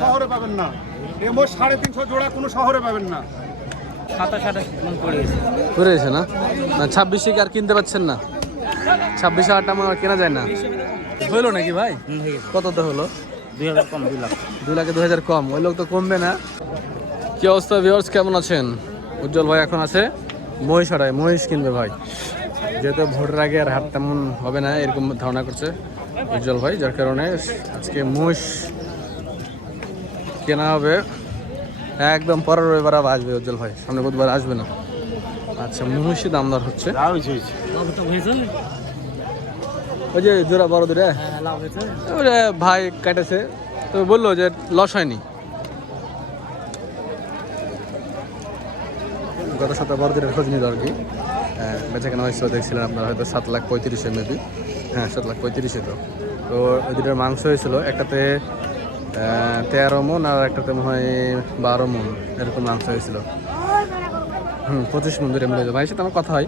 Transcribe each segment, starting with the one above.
শহরে পাবেন না। এ মোট 350 জোড়া কোনো শহরে পাবেন না। 27-28 পড়ে গেছে। পড়ে গেছে না? 26 কি আর কিনতে পাচ্ছেন না? 26,000 টাকা আমার কেনা যায় না। হইলো নাকি ভাই? কত তো হলো? 2000 কম, 2 লাখ। 2 লাখে 2000 কম, ওই লোক তো কমবে না। কি অবস্থা ভিউয়ার্স, কেমন আছেন? উজ্জ্বল ভাই এখন আছে মহিষাড়ায়, মহিষ কিনবে ভাই। যেহেতু ভোটের আগে আর হাট তেমন হবে না এরকম ধারণা করছে উজ্জ্বল ভাই, যার কারণে আজকে মহিষ কেনা হবে। একদম পরের রবিবার আবার আসবে উজ্জ্বল ভাই, সামনে বুধবার আসবে না। আচ্ছা, মহিষী দামদার হচ্ছে। ওই যে জোড়া বড় দূরে ওই যে ভাই কাটেছে, তো বললো যে লস হয়নি। গত সপ্তাহে বড় দূরের খোঁজ নিল আর কি, বেচা কেনা হয়েছিল, দেখছিলেন আপনারা হয়তো 7,35,000 মেবি। হ্যাঁ, 7,35,000 তো। তো ওই দুটোর মাংস হয়েছিল, একটাতে 13 মন আর একটাতে মনে হয় 12 মন এরকম মাংস হয়েছিল। 25 মন ধরে মিলে ভাইয়ের সাথে আমার কথা হয়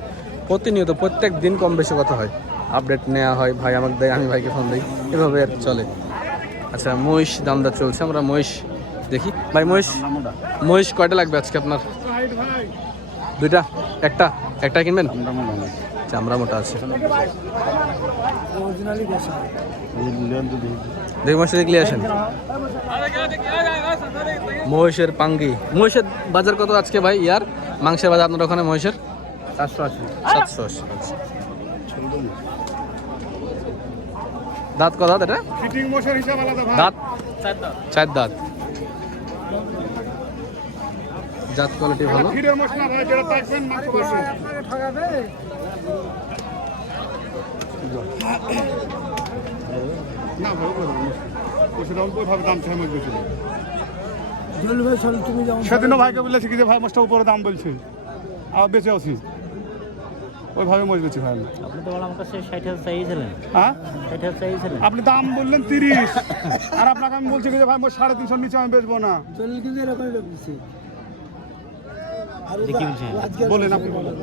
প্রতিনিয়ত, প্রত্যেক দিন কম বেশি কথা হয়, আপডেট নেওয়া হয়, ভাই আমাকে দেয়, আমি ভাইকে ফোন দিই, এভাবে আর চলে। আচ্ছা, মহিষ দামদার চলছে, আমরা মহিষ দেখি। ভাই মহিষ কয়টা লাগবে আজকে আপনার? দুইটা? একটা কিনবেন? চামড়া মোটা আছে, দেখি মাসে দেখলে আসেন। মহিষের পাঙ্গি, মহিষের বাজার কত আজকে ভাই? ইয়ার মাংসের বাজার আপনার ওখানে মহিষের? 780। দাঁত কত এটা? ফিটিং মোষের হিসাব আলাদা ভাই। দাঁত 4 দাঁত। জাত কোয়ালিটি ভালো। ফিটের মোষ না ভাই, যেটা টাইপেন মাংস করবে। না ভাই, ওইটা ওইভাবে দাম চাই মধ্যে ছিল। সেদিনও ভাইকে বলেছি কি যে ভাই মোষটা উপরে দাম বলছে, আবার বেঁচে আছি, ওইভাবে মোষ বেছি ভাই। আপনি তো আমার কাছে 60,000 চাইছিলেন। হ্যাঁ, 60,000 চাইছিলেন। আপনি দাম বললেন 30, আর আপনাকে আমি বলছি কি যে ভাই মোষ 350 নিচে আমি বেচবো না। দেখি বলছেন বলেন আপনি বলেন।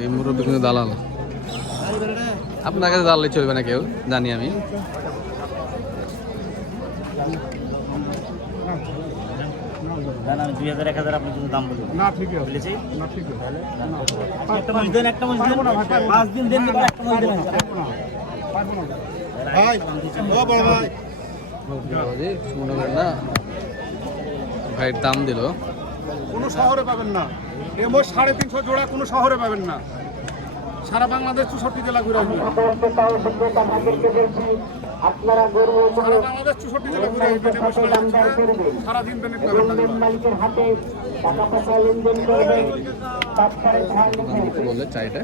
এই মুরব্বী কিন্তু দালাল, আপনার কাছে দালালি চলবে না কেউ, জানি আমি। জান আমি 2000 1000 আপনি কিন্তু দাম বলবেন না ঠিক আছে, বলেছি না ঠিক আছে। তাহলে একটা মাস দেন, একটা মাস দেন, 5 দিন দেন, একটা মাস দেন ভাই, ও বড় ভাই, না ভাইয়ের দাম দিল। কোনো শহরে পাবেন না। এ মোট 350 জোড়া কোনো শহরে পাবেন না। সারা বাংলাদেশ 64 জেলা ঘুরে আসবে। সারা বাংলাদেশ 64 জেলা ঘুরে আসবে। সারাদিন বেনিট পাবেন না। বললে চাইটা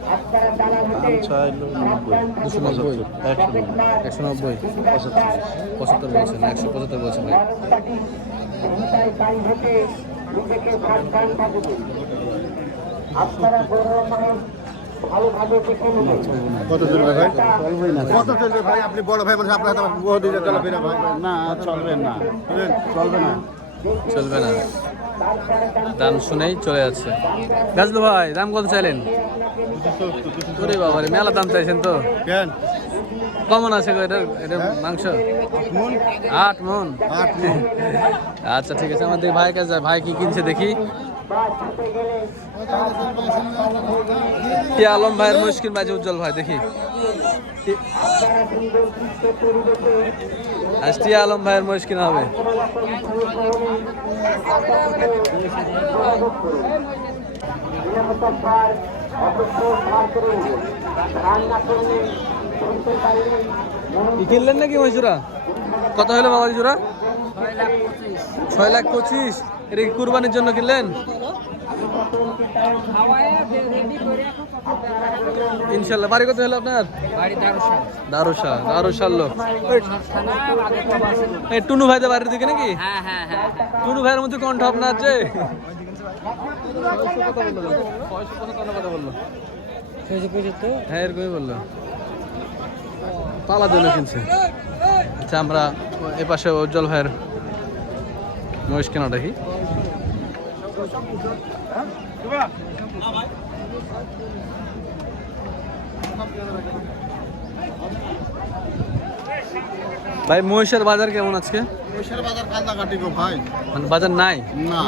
290, 190, 75 বলছেন, 175 বলছেন ভাই। কত চলবে ভাই? কত চলবে ভাই? আপনি বড় ভাই মানে আপনার বহুত দিতে চলবে না ভাই। না চলবে না, চলবে না। চলবে না, দাম শুনেই চলে যাচ্ছে। গাজলু ভাই দাম কত চাইলেন? ওরে বাবা রে, মেলা দাম চাইছেন তো। কেন? কেমন আছে গো এটার মাংস? 8 মন। আচ্ছা ঠিক আছে, আমাদের ভাই কাছে ভাই কি কিনছে দেখি। কি আলম ভাইয়ের মুশকিল বাজে উজ্জ্বল ভাই, দেখি আজটি আলম ভাইয়ের মুশকিল হবে। কিনলেন নাকি মহিষুরা? কত হলো বাবা জোড়া? 6,25,000। এটা কি কুরবানির জন্য কিনলেন? ইনশাল্লাহ। বাড়ি কত হলো আপনার? দারুশাল লোক। এই টুনু ভাইদের বাড়ির দিকে নাকি? টুনু ভাইয়ের মধ্যে কণ্ঠ আপনার আছে। হ্যাঁ এরকমই বললো, পালার জন্য কিনছে। আচ্ছা, আমরা এ পাশে উজ্জ্বল ভাইয়ের মহিষ কেনা দেখি। ভাই মহিষের বাজার কেমন আজকে? পয়সার বাজার কান্দাকাটি গো ভাই। মানে বাজার নাই? না,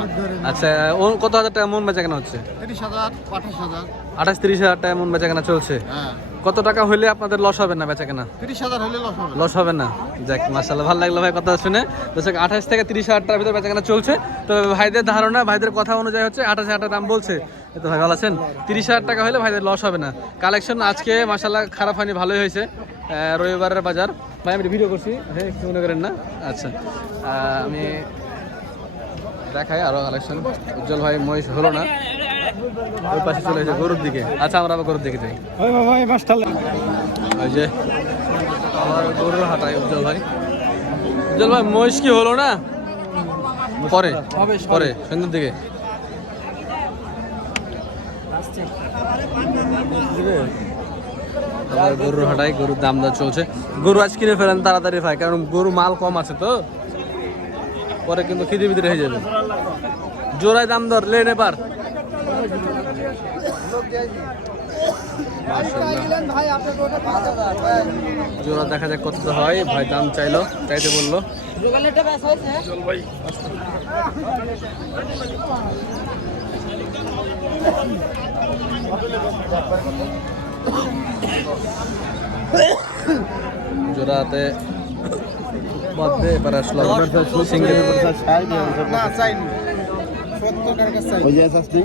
আচ্ছা ও কত হাজার টাকা মন বেচা কেনা হচ্ছে? 30,000, 28,000। 28-30 হাজার টাকা মন বেচা কেনা চলছে। হ্যাঁ, কত টাকা হলে আপনাদের লস হবে না বেচা কেনা? 30,000 হলে লস হবে। লস হবে না। যাক মাশাআল্লাহ, ভালো লাগলো ভাই কথা শুনে। দর্শক 28 থেকে 30 হাজার টাকার ভিতরে বেচা কেনা চলছে। তো ভাইদের ধারণা, ভাইদের কথা অনুযায়ী হচ্ছে 28 হাজার টাকা দাম বলছে। তো ভাই ভালো আছেন? 30 হাজার টাকা হলে ভাইদের লস হবে না। কালেকশন আজকে মাশাআল্লাহ খারাপ হয়নি, ভালোই হয়েছে। রবিবারের বাজার। ভাই আমি ভিডিও করছি, হ্যাঁ কিছু মনে করেন না। আচ্ছা আমি দেখাই আরো কালেকশন। উজ্জ্বল ভাই মহিষ হলো না, ওই পাশে চলে গেছে গরুর দিকে। আচ্ছা আমরা আবার গরুর দিকে যাই। ওই যে আমার গরুর হাটাই উজ্জ্বল ভাই। উজ্জ্বল ভাই মহিষ কি হলো না? পরে পরে সন্ধ্যের দিকে আবার গরুর হাটাই, গরুর দাম দর চলছে। গরু আজ কিনে ফেলেন তাড়াতাড়ি ভাই, কারণ গরু মাল কম আছে তো, পরে কিন্তু খিদে বিদে হয়ে যাবে। জোড়ায় দাম দর লেন এবার। জোড়া দেখা যাক কত হয়। ভাই দাম চাইতে বললো। জোড়াতে মধ্যে এবার আসলো সিঙ্গেল। না, চাইনি। 70 টাকা চাই। ওই যে আসছে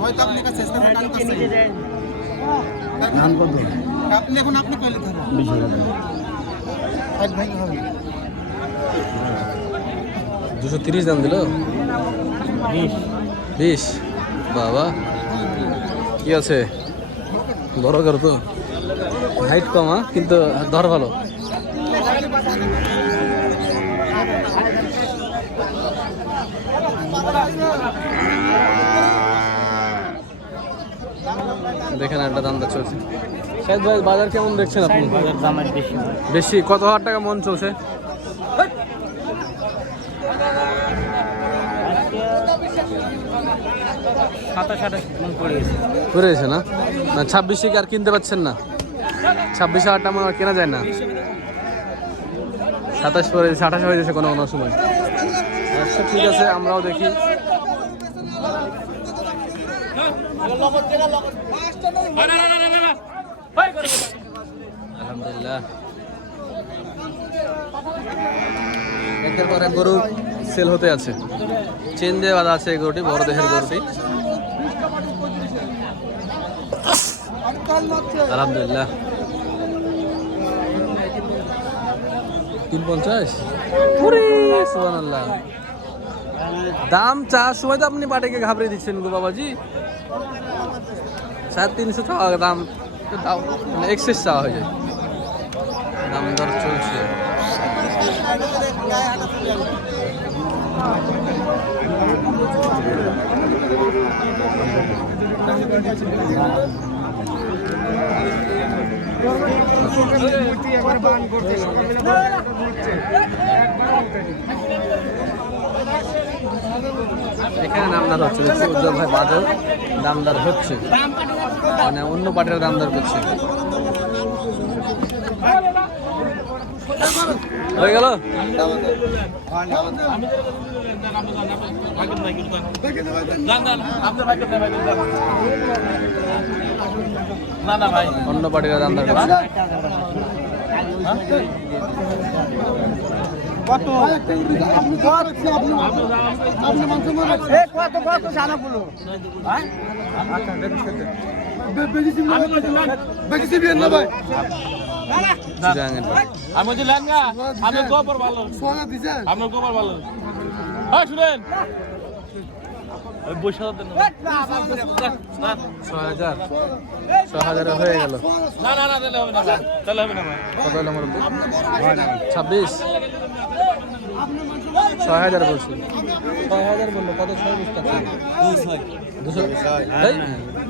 হয়তো আপনি কাছে চেষ্টা করে টাকা চাই। নাম কত? আপনি এখন আপনি কইলে ধরো 20,000 এক ভাই হবে 230 দাম দিল। 20 বাবা কি আছে, বড় করো তো, হাইট কমা কিন্তু ধর ভালো। দেখেন একটা দাম দর চলছে। শাহেদ ভাই বাজার কেমন দেখছেন আপনি? বাজার দাম আর বেশি বেশি কত হাজার টাকা মন চলছে? 27-28 মন পড়ে গেছে। পড়ে গেছে না? 26 কি আর কিনতে পাচ্ছেন না? 26 হাজার টাকা আর কেনা যায় না। 27 পরে 28 হয়ে যাচ্ছে কোনো কোনো সময়। আচ্ছা ঠিক আছে, আমরাও দেখি। আলহামদুলিল্লাহ একের পর এক গরু সেল হতে আছে। চেন দিয়ে বাঁধা আছে এই গরুটি, বড় দেহের গরুটি। আলহামদুলিল্লাহ 350। সুবহানাল্লাহ, দাম চার সময় তো আপনি পাটিকে ঘাবড়িয়ে দিচ্ছেন গো বাবাজি। 350 টাকা দাম, তাও মানে এক্সেস চাওয়া হয়ে যায়। দাম দর চলছে। এখানে দামদার হচ্ছে, উজ্জ্বল ভাই বাজার দামদার হচ্ছে, মানে অন্য পার্টির দামদার করছে। হয়ে গেল অন্য পার্টির দামদার করছে। কত কত কত জানা বলো হ্যাঁ আচ্ছা আমি যে লেঙ্গা আমি গোবর ভালো সোনা দিছেন আমি গোবর ভালো হ্যাঁ শুনেন ওই বৈশা দেন 6,000 হয়ে গেল। না না না তাহলে হবে না তাহলে হবে না কত হলো আমার 26 6,000 বলছি। 6,000 বললো কত? 6 বুঝতে পারছি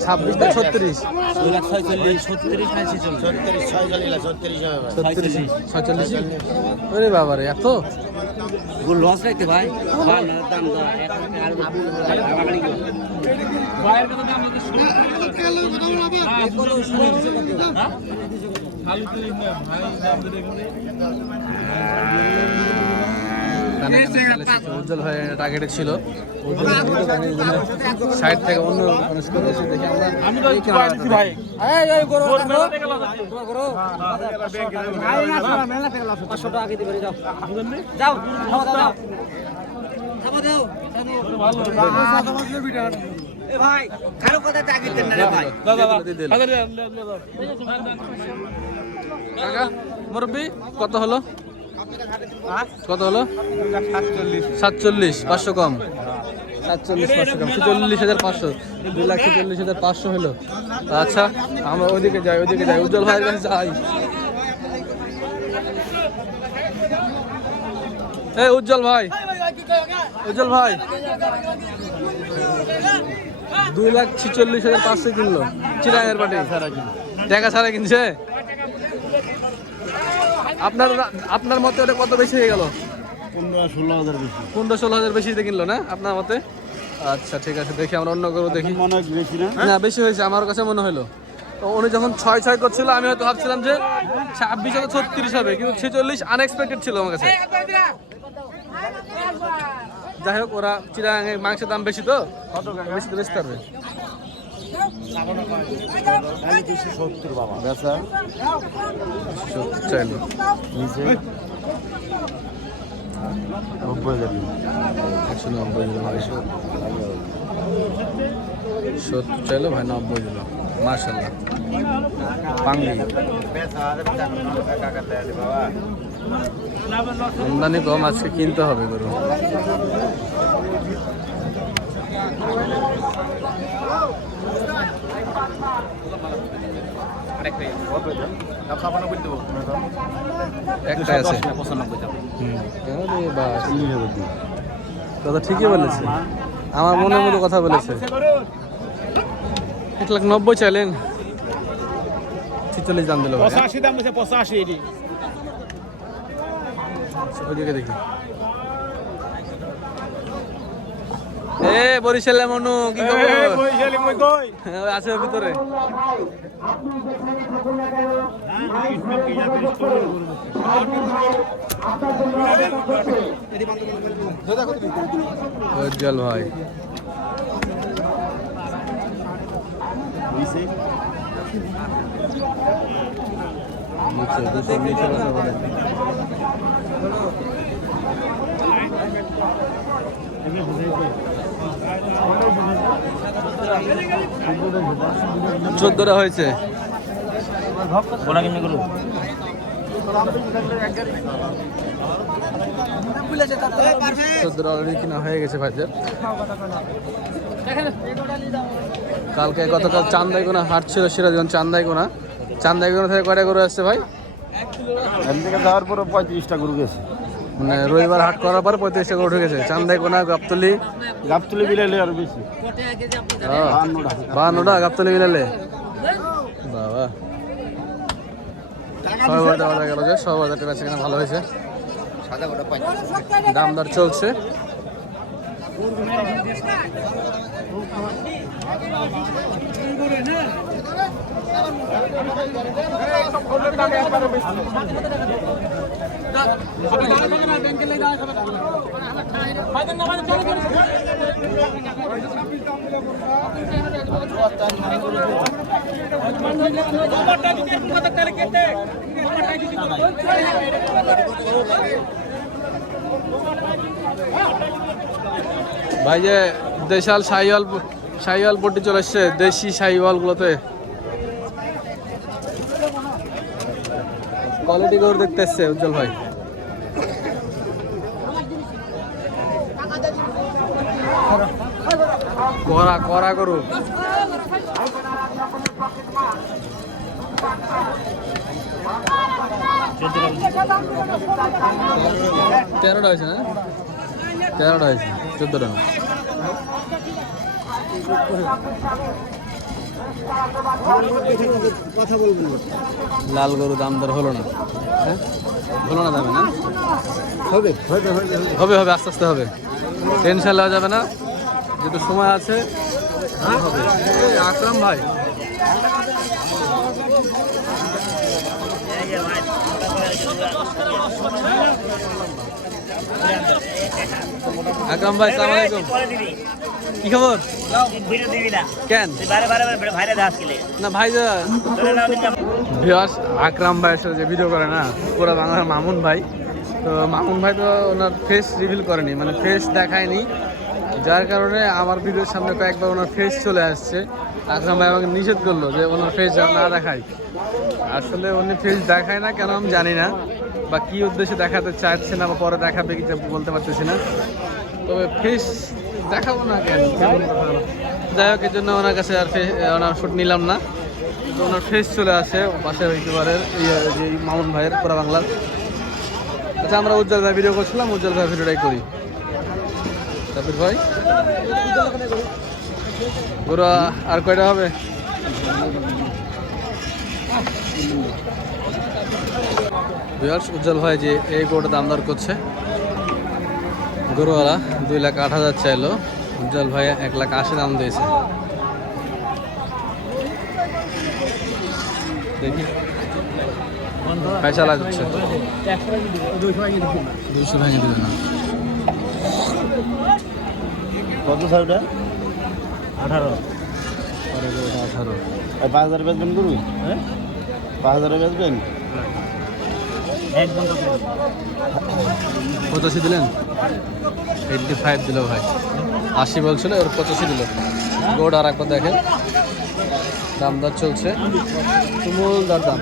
26 না 36 ওরে বাবা রে, এত লস রাখতে ভাই উজ্জ্বল ভাই টার্গেটে ছিল, সাইড থেকে অন্য মানুষ করে এসে দেখি মুরব্বী কত হলো? কত হলো? 47, 500 কম, 47, 500 কম, 46,500, 2,46,500 হলো। আচ্ছা আমরা ওইদিকে যাই, উজ্জ্বল ভাইয়ের কাছে যাই। এই উজ্জ্বল ভাই 2,46,500 কিনলো চিরাঙের পাটি, টাকা ছাড়া কিনছে। আপনার মতে ওটা কত বেশি হয়ে গেল? 15-16,000 বেশিতে কিনলো না আপনার মতে? আচ্ছা ঠিক আছে, দেখি আমরা অন্য গরু দেখি। না বেশি হয়েছে আমার কাছে মনে হলো। তো উনি যখন 6 করছিল আমি হয়তো ভাবছিলাম যে 26-36 হবে, কিন্তু 46 আনএক্সপেক্টেড ছিল আমার কাছে। যাই হোক, ওরা চিরাঙে মাংসের দাম বেশি, তো বেশি তো বেশি পারবে। 70 চাইল, 70 চাইলো ভাই, 90 দিল। মাশাআল্লাহ পাঙ্গি, আমদানি কম, আজকে কিনতে হবে গরু। একটাই আছে। কথা ঠিকই বলেছে, আমার মনের মতো কথা বলেছে। 1,90,000 চাইলেন, 46 দাম দিল। 85 দাম দিছে, 85। ওইদিকে দেখি। বরিশালে মনু কি খবর? বরিশালে মই কই আছে ভিতরে। উজ্জ্বল ভাই চোদ্দটা হয়েছে। 14 অলরেডি কিনা হয়ে গেছে ভাইদের। কালকে গতকাল চান্দাইগোনা হাট ছিল, সিরাজগঞ্জ চান্দাইগোনা থেকে কয়টা গরু আসছে ভাই? যাওয়ার পরে 35টা গরু গেছে, মানে রবিবার হাট করার পরে 35টা গরু ঢুকেছে। চান্দাইগোনা, গাবতলি বিলাইলে আরো বেশি, 52টা গাবতলি বিলাইলে। বাবা, 6,000 টাকা গেল, যে 6,000 টাকা সেখানে ভালো হয়েছে। দাম দর চলছে। ভাই যে দেশাল শাহিওয়াল পট্টি চলে এসছে, দেশি শাহিওয়াল গুলোতে কোয়ালিটি গরু দেখতে এসছে উজ্জ্বল ভাই। করা গরু, 13টা হয়েছে না? 13টা হয়েছে, 14টা না। লাল গরু দাম দর হলো না, হলো না দামে না? হবে হবে হবে, আস্তে আস্তে হবে, টেনশন নেওয়া যাবে না, যেহেতু সময় আছে। আকরাম ভাই আকরাম ভাই সালাম আলাইকুম, কি খবর? কেন না ভাই ভিউয়ার্স, আকরাম ভাইয়ের সাথে যে ভিডিও করে না পুরো বাংলার মামুন ভাই, তো মামুন ভাই তো ওনার ফেস রিভিল করেনি, মানে ফেস দেখায়নি, যার কারণে আমার ভিডিওর সামনে কয়েকবার ওনার ফেস চলে আসছে। আকরাম ভাই আমাকে নিষেধ করলো যে ওনার ফেস যেন না দেখায়। আসলে উনি ফেস দেখায় না কেন আমি জানি না, বা কী উদ্দেশ্যে দেখাতে চাইছে না, বা পরে দেখাবে কি বলতে পারতেছি না, তবে ফেস দেখাবো না কেন, যাই হোক, এর জন্য ওনার কাছে আর ওনার শ্যুট নিলাম না। তো ওনার ফেস চলে আসে পাশে ইউটিউবারের যে মামুন ভাইয়ের পুরা বাংলার। আচ্ছা, আমরা উজ্জ্বল ভাই ভিডিও করছিলাম, উজ্জ্বল ভাই ভিডিওটাই করি। তারপর ভাই গরু আর কয়টা হবে? উজ্জ্বল ভাই যে এই গরুটা দাম দর করছে, গরুওয়ালা 2,08,000 চাইলো, উজ্জ্বল ভাই 1,80,000 দাম দিয়েছে। দেখি পয়সা লাগছে, 200 ভেঙে দিবে না। কত সাইডটা? 18 5,000 বেচবেন গুরু? হ্যাঁ, 5,000 বেচবেন? 85 দিলেন, 85 দিল ভাই, 80 বলছিল, ওর 85 দিল। গোড আর একবার দেখেন, দাম দর চলছে, তুমুল দাম।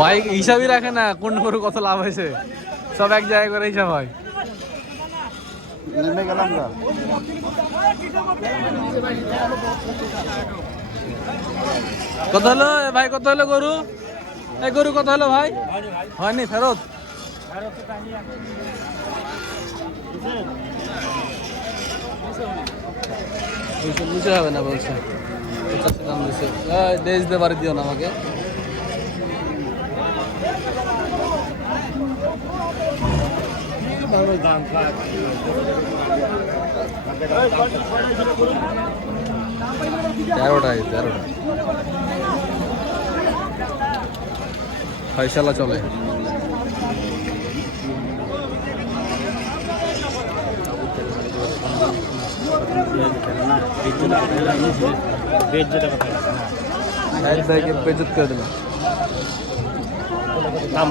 বাইক হিসাবই রাখে না কোন গরু কত লাভ হয়েছে, সব এক জায়গায় করে হিসাব হয়। নেমে গেলাম না। কত হলো ভাই, কত হলো গরু? এই গরু কত হলো ভাই? হয়নি ফেরত? নিচে হবে না বলছে, 85 দাম দিচ্ছে। দেশ দিয়ে বাড়ি দিও না আমাকে। তেরোটা ফয়সালা চলে। বেজত করে দিল, দাম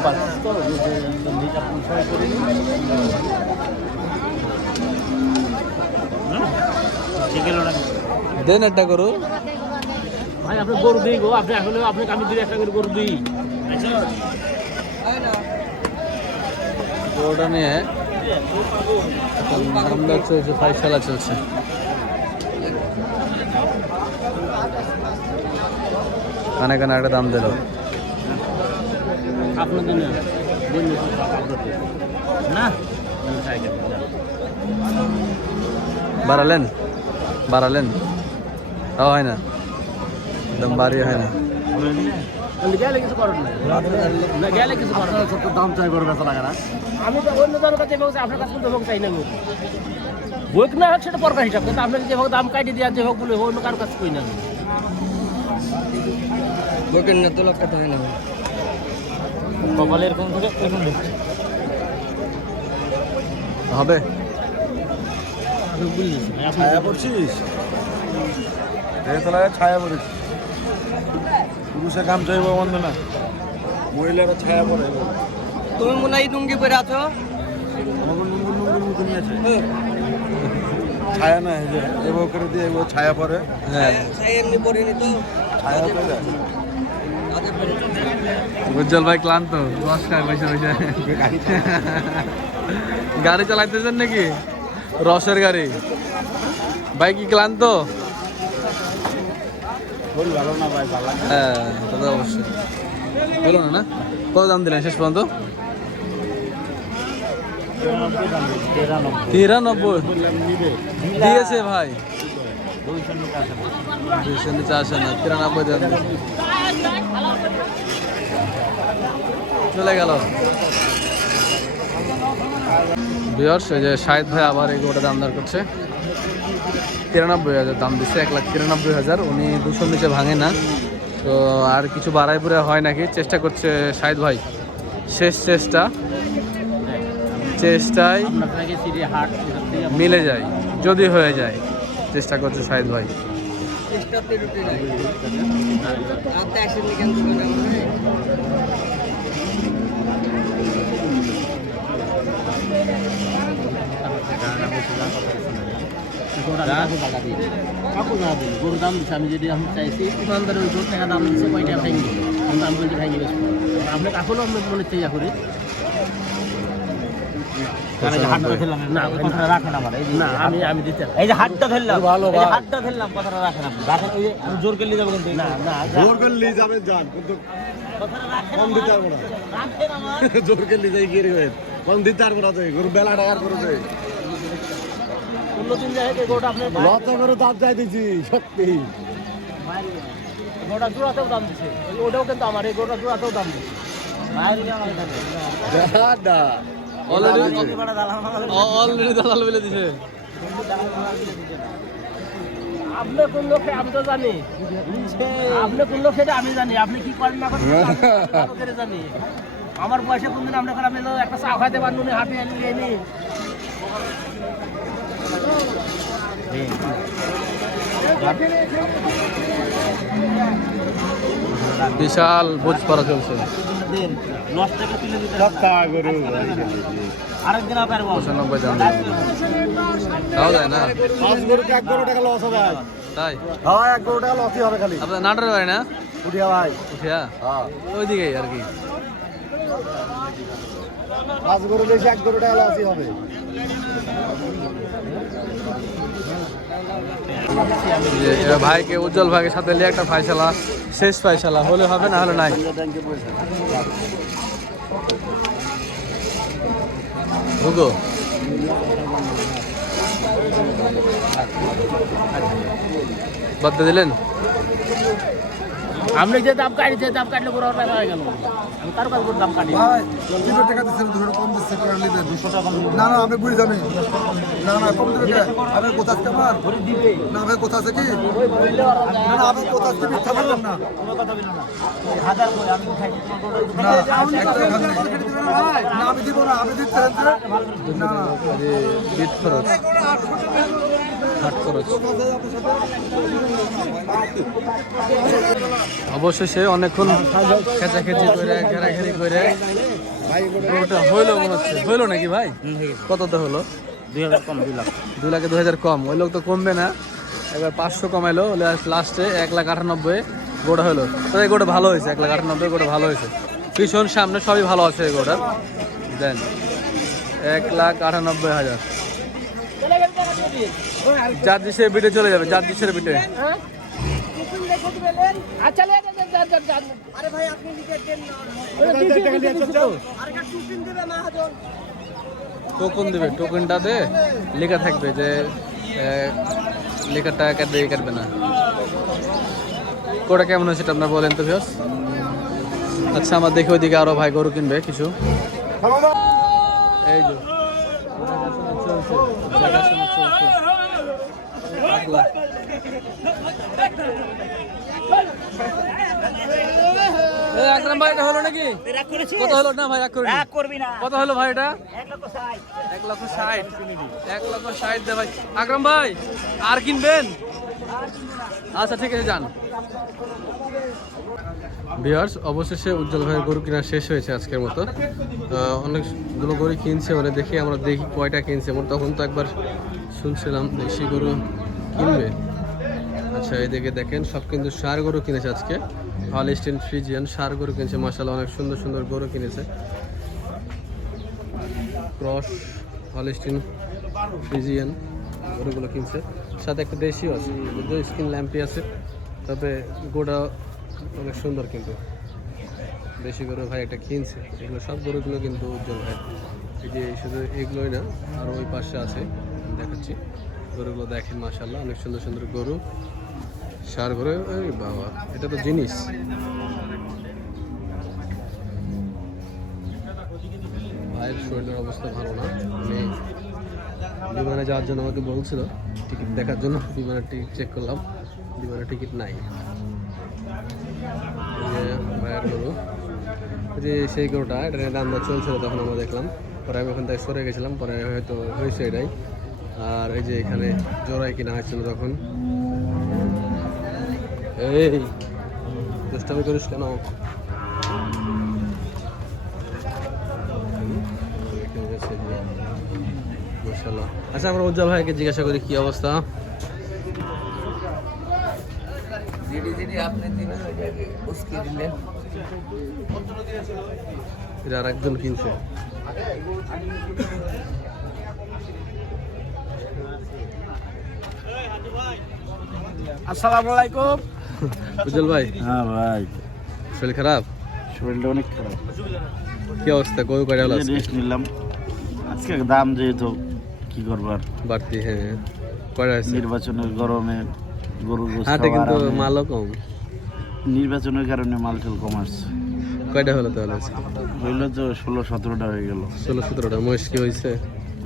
দেন একটা গরু ভাই, আপনি গরু দিই গো, আপনি আসলে আপনাকে আমি দিই একটা করে গরু দিই। গরুটা নিয়ে দামটা চলছে, ফয়সালা চলছে। কানে কানে একটা দাম দিল, আপনাদের না বাড়ালেন তাও হয় না, একদম বাড়িয়ে হয় না। দাম চাই করে বেচা লাগে না। আমি তো অন্য দামের কাছে আপনার কাছে দেবো চাই না, বইক না হোক সেটা পরকার হিসাব, কিন্তু আপনাকে যেভাবে দাম কাটিয়ে দেওয়া যেভাবে বলে অন্য কারোর কাছে কই না। বইকের না তো লক্ষ টাকা নেবে কপালে এরকম থেকে এরকম দেখছি হবে। ছায়া পড়ছিস, ছায়া পড়েছিস, পুরুষের কাম চাইব বন্ধ না, মহিলারা ছায়া পড়ে। তুমি মনে হয় লুঙ্গি পরে আছো, ছায়া না এবার করে দিয়ে এবার ছায়া পরে। হ্যাঁ এমনি পরিনি তো ছায়া পরে। উজ্জ্বল ভাই ক্লান্ত, বস খায় বসে বসে। গাড়ি চালাইতেছেন নাকি? রসের গাড়ি ভাই, কি ক্লান্ত? ভালো না ভাই, ভালো না। হ্যাঁ তা তো অবশ্যই বলো না। কত দাম দিলেন শেষ পর্যন্ত? 93 দিয়েছে ভাই, 200 নিচে আসে না, 93 দেন, চলে গেল। ভিউয়ার্স, এই যে শাহিদ ভাই আবার এই গরুটা দামদার করছে 93,000 দাম দিচ্ছে, 1,93,000। উনি 200 নিচে ভাঙে না, তো আর কিছু বাড়াই বুড়ে হয় নাকি, চেষ্টা করছে শাহিদ ভাই, শেষ চেষ্টায় মিলে যায়, যদি হয়ে যায়, চেষ্টা করছে শাহিদ ভাই। গরুর দাম দিচ্ছে, আমি যদি আমি চাইছি ইমানদারের ওই টাকা দাম দিচ্ছে, কয়টা ভাঙি দিল, কিন্তু আমি বলছি ভাঙি বেশি আপনাকে এখনো আমি মনে চেষ্টা করি আমি দিতে এই যে হাতটা ধরলাম, ভালো হাতটা ধরলাম, কথাটা রাখেন আপনি, রাখেন ওই যে জোর করলে যাবে, কিন্তু না না জোর করলে যাবে, যান কিন্তু কম দিতে পারবো না, রাখেন আমার জোর করলে যাই কি রে কম দিতে পারবো না, গরু বেলা টাকার করে দেয় 15 দিন যায় গোটা আপনি লত করে দাম চাই দিছি, সত্যি গোটা জোড়াতেও দাম দিছে, ওটাও কিন্তু আমার এই গোটা জোড়াতেও দাম দিছে অলরেডি দালাল বলে দিছে। আপনি কোন লোক আমি তো জানি, আপনি কোন লোক সেটা আমি জানি, আপনি কি করেন না করেন জানি। আমার বয়সে কোনদিন আপনার আমি একটা চা খাইতে পারবো না, হাঁপিয়ে নিয়ে নি বিশাল বোঝ পড়া চলছে। তাও যায় না, তাই আপনার নাটোরের বাড়ি না? উঠিয়া ভাই, উঠিয়া ওইদিকে আর কি। 5 গরু বেশি 1 গরু টাকা লসই হবে। ভাইকে উজ্জ্বল ভাইয়ের সাথে নিয়ে একটা ফাইসালা, শেষ ফাইসালা হলে হবে, না হলে নাই। হুগো বাদ দিলেন, আপনি যে দাম কাটি, যে দাম কাটলে পুরো টাকা হয়ে গেল, আমি কার কাছে দাম কাটি ভাই 200 টাকা দিচ্ছেন, 200 কম দিচ্ছে, টাকা নিতে 200 টাকা না না আমি বুঝি জানি না না কম দিবে কে আমি কোথা থেকে আমার দিবে না ভাই কোথা থেকে না না আমি কোথা থেকে মিথ্যা বললাম না, কোনো কথা বললাম না, 1000 করে আমি খাই না ভাই না আমি দিব না, আমি দিতে না না বিট খরচ, হাট খরচ। অবশেষে অনেকক্ষণ খেচাখেচি করে ঘেরাঘেরি করে ওটা হইলো, মনে হচ্ছে হইলো নাকি ভাই? কতটা হলো? 2000 কম, 2 লাখ 2 লাখে 2000 কম, ওই লোক তো কমবে না, এবার 500 কমাইলো, লাস্টে 1,98,000 গোটা হলো। তো এই গোটা ভালো হয়েছে, 1,98,000 গোটা ভালো হয়েছে, পিছন সামনে সবই ভালো আছে এই গোটার। দেন 1,98,000 যার দিশে বিটে চলে যাবে, যার দিশের বিটে। টোকন দেবে, টোকনটাতে লেখা থাকবে যে লেখার টাকা কাটবে, কাটবে না। কোটা কেমন হয়েছে আপনার বলেন তো ভিউয়ার্স। আচ্ছা আমার দেখে ওইদিকে আরো ভাই গরু কিনবে কিছু, এই যে আকরাম ভাই, এটা হলো নাকি? কত হলো? না ভাই রাগ করবি না, কত হলো ভাই? এটা 1,60,000, 1,60,000 দে ভাই। আকরাম ভাই আর কিনবেন? আচ্ছা ঠিক আছে, যান। ভিউয়ার্স, অবশেষে উজ্জ্বল ভাইয়ের গরু কেনা শেষ হয়েছে আজকের মতো। অনেকগুলো গরু কিনছে, মানে দেখি আমরা দেখি কয়টা কিনছে। তখন তো একবার শুনছিলাম দেশি গরু কিনবে। আচ্ছা এদিকে দেখেন সব কিন্তু ষাঁড় গরু কিনেছে আজকে, হলস্টিন ফ্রিজিয়ান ষাঁড় গরু কিনেছে। মাশাআল্লাহ অনেক সুন্দর সুন্দর গরু কিনেছে, ক্রস হলস্টিন ফ্রিজিয়ান গরুগুলো কিনছে। সাথে একটা দেশিও আছে, স্কিন ল্যাম্পি আছে, তবে গোটা অনেক সুন্দর। কিন্তু দেশি গরু ভাই একটা কিনছে। এগুলো সব গরুগুলো কিন্তু উজ্জ্বল ভাই, এই যে শুধু এগুলোই না, আরও ওই পাশে আছে, দেখাচ্ছি গরুগুলো দেখেন। মাশাআল্লাহ অনেক সুন্দর সুন্দর গরু, ষাঁড় গরু। এই বাবা, এটা তো জিনিস। ভাইয়ের শরীরের অবস্থা ভালো না, বিমানে যাওয়ার জন্য আমাকে বলছিল টিকিট দেখার জন্য, বিমানের টিকিট চেক করলাম, বিমানের টিকিট নাই। ভাইয়ের গরু, যে সেই গরুটা এটা রান্না চলছিল তখন আমরা দেখলাম, পরে আমি ওখান থেকে সরে গেছিলাম, পরে হয়তো হয়েছে এটাই। আর এই যে এখানে জোড়াই কিনা হয়েছিল তখন। এই দুষ্টামি করিস কেন? আচ্ছা, আমরা উজ্জ্বল ভাইকে জিজ্ঞাসা করি কি অবস্থা। আর একজন কিনছে। আসসালামু আলাইকুম। উজ্জ্বল ভাই, হ্যাঁ ভাই, শরীর খারাপ? শরীরটা অনেক খারাপ। কি অবস্থা? গরু কয়টা হলো আজকে? রেস্ট নিলাম, আজকে দাম যেহেতু কি করবার বাড়তি। হ্যাঁ, কয়টা আছে? নির্বাচনের গরমে গরুর গোশত হাটে কিন্তু খাওয়া আরামে। মালও কম। নির্বাচনের কারণে মালটাল কম আসছে। কয়টা হলো তাহলে আজকে? হইলো তো 16-17টা হয়ে গেল। 16-17টা। মহিষ কি হয়েছে?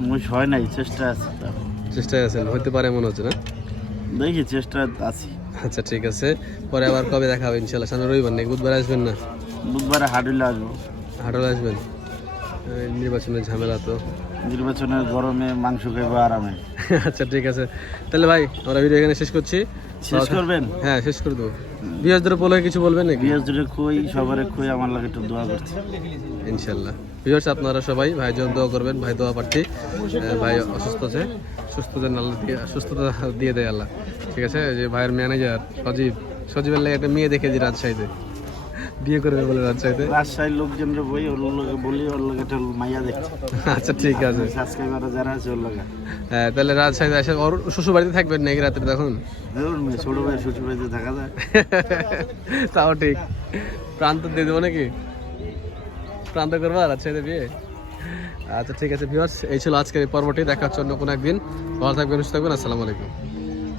মুশ হয় নাই, চেষ্টা আছে তার। চেষ্টায় আছেন, হইতে পারে মনে হচ্ছে না? দেখি চেষ্টা আছি। আচ্ছা ঠিক আছে, পরে আবার কবে দেখা হবে ইনশাল্লাহ? সামনে রবিবার নাকি বুধবার আসবেন না? বুধবারে হাটুলে আসবো। হাটলে আসবেন? এই নির্বাচনের ঝামেলা তো। নির্বাচনের গরমে মাংস খাইবো আরামে। আচ্ছা ঠিক আছে, তাহলে ভাই আমরা ভিডিও এখানে শেষ করছি। শেষ করবেন? হ্যাঁ শেষ করে দেবো। বিয়াসদের বলে কিছু বলবেন নাকি? বিয়াস দূরে কই, সবারে কই আমার লাগে একটু দোয়া করছে ইনশাল্লাহ। বিয়াস আপনারা সবাই ভাই জন্য দোয়া করবেন, ভাই দোয়া প্রার্থী। ভাই অসুস্থ আছে, সুস্থতা আল্লাহ দিয়ে, সুস্থতা দিয়ে দেয় আল্লাহ। ঠিক আছে, যে ভাইয়ের ম্যানেজার সজীবের লাগে একটা মেয়ে দেখে যে রাজশাহীতে বিয়ে করবে বলে রাজশাহীতে। রাজশাহীর লোকজনরা বই ওর লোকে বলি, ওর লোকে একটা মাইয়া দেখছে। আচ্ছা ঠিক আছে, সাবস্ক্রাইবার যারা আছে ওর লোকে। হ্যাঁ তাহলে রাজশাহীতে এসে ওর শ্বশুর বাড়িতে থাকবেন নাকি রাত্রে তখন? ধরুন ছোট ভাই শ্বশুর বাড়িতে থাকা যায়। তাও ঠিক। প্রান্ত দিয়ে দেবো নাকি? প্রান্ত করবা রাজশাহীতে বিয়ে? আচ্ছা ঠিক আছে ভিউয়ার্স, এই ছিল আজকের এই পর্বটি। দেখা হচ্ছে অন্য কোনো একদিন। ভালো থাকবেন, সুস্থ থাকবেন। আসসালামু আলাইকুম।